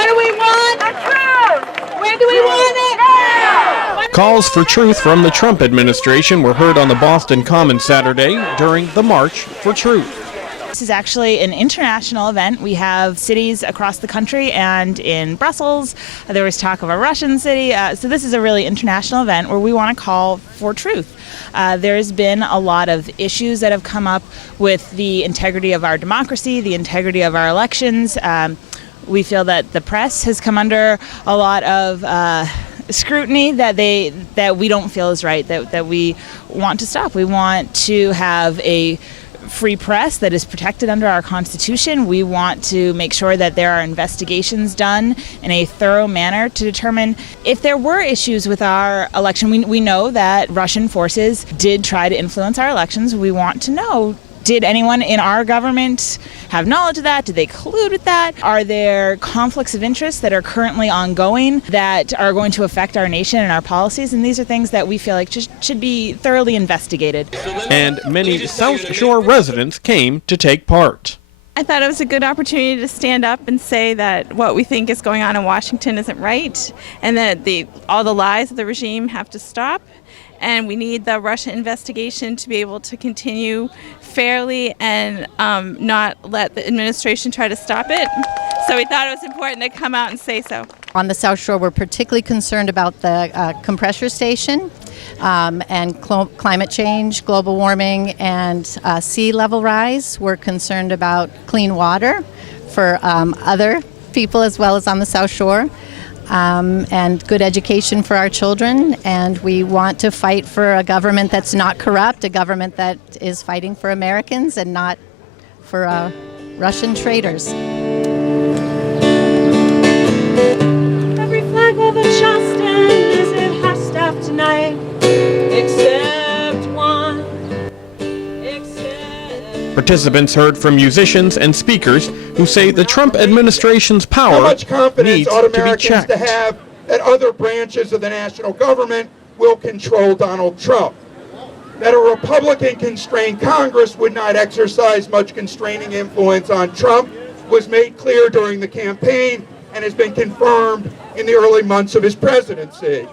What do we want? The truth. When do we want it? Now. Calls for truth from the Trump administration were heard on the Boston Common Saturday during the March for Truth. This is actually an international event. We have cities across the country, and in Brussels there was talk of a Russian city. So this is a really international event where we want to call for truth. There's been a lot of issues that have come up with the integrity of our democracy, the integrity of our elections. We feel that the press has come under a lot of scrutiny that we don't feel is right, that we want to stop. We want to have a free press that is protected under our Constitution. We want to make sure that there are investigations done in a thorough manner to determine if there were issues with our election. We know that Russian forces did try to influence our elections. We want to know, did anyone in our government have knowledge of that? Did they collude with that? Are there conflicts of interest that are currently ongoing that are going to affect our nation and our policies? And these are things that we feel like should be thoroughly investigated. And many South Shore residents came to take part. I thought it was a good opportunity to stand up and say that what we think is going on in Washington isn't right, and that all the lies of the regime have to stop. And we need the Russia investigation to be able to continue fairly and not let the administration try to stop it. So we thought it was important to come out and say so. On the South Shore, we're particularly concerned about the compressor station and climate change, global warming, and sea level rise. We're concerned about clean water for other people as well as on the South Shore. And good education for our children, and we want to fight for a government that's not corrupt, a government that is fighting for Americans and not for Russian traitors. Every flag over Charleston is at half-staff tonight, except one. Participants heard from musicians and speakers who say the Trump administration's power How much confidence needs ought to be Americans checked. to have that other branches of the national government will control Donald Trump? That a Republican-constrained Congress would not exercise much constraining influence on Trump was made clear during the campaign and has been confirmed in the early months of his presidency.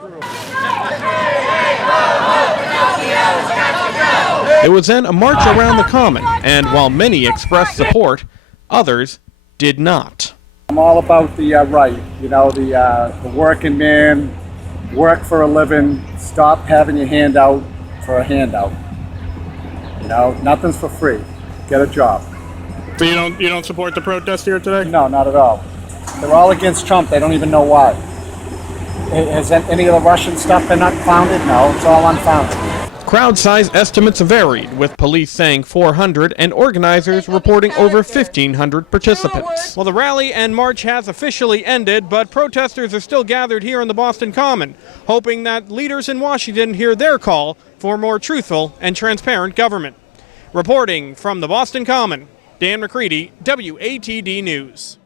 There was then a march around the Common, and while many expressed support, others did not. I'm all about the right, the working man, work for a living, stop having your hand out for a handout. Nothing's for free. Get a job. So you don't support the protest here today? No, not at all. They're all against Trump. They don't even know why. Has any of the Russian stuff been unfounded? No, it's all unfounded. Crowd size estimates varied, with police saying 400 and organizers reporting over 1,500 participants. Well, the rally and march has officially ended, but protesters are still gathered here on the Boston Common, hoping that leaders in Washington hear their call for more truthful and transparent government. Reporting from the Boston Common, Dan McCready, WATD News.